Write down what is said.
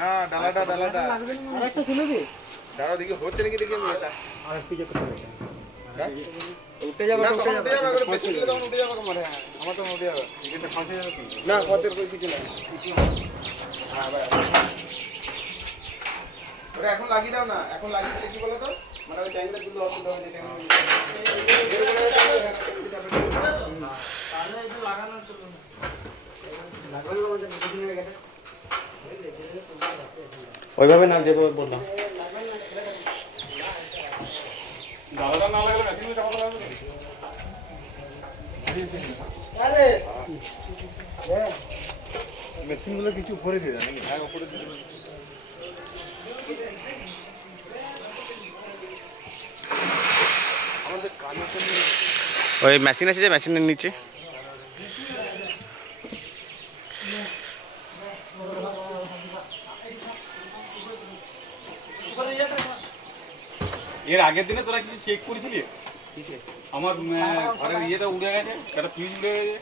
না ডালাটা আরেকটা তুলে দে। ডালা দেখি হচ্ছে নাকি দেখি আমি এটা আর একটু যে করতে হবে। উঠে যাবে করে বেশি দিলে তখন উঠে যাবে মারে আমার তো উঠে যাবে এটা ফাঁসে যাবে কি? না কতের কই কিছু না হ্যাঁ ভাই ওরে এখন লাগিয়ে দাও না এখন লাগিয়ে দিলে কি বলো তো মানে ওই ট্যাঙ্কটা গুলো অসুবিধা হয়ে যায় তাহলে এটা লাগানো চলবে না। লাগানো আমাদের দুদিন হয়ে গেছে। ওইভাবে না যেভাবে বললাম। দাদা না লাগালে মেশিন চাপা লাগবে। আরে মেশিন গুলো কিছু উপরে দিয়ে দেন নাকি? হ্যাঁ উপরে দিতে আমাদের কানে তো ওই মেশিন আছে যে মেশিনের নিচে। এর আগের দিনে তোরা কিছু চেক করেছিলি? আমার ঘরের ইয়েটা উড়ে গেছে, একটা ফিউজ উড়ে গেছে।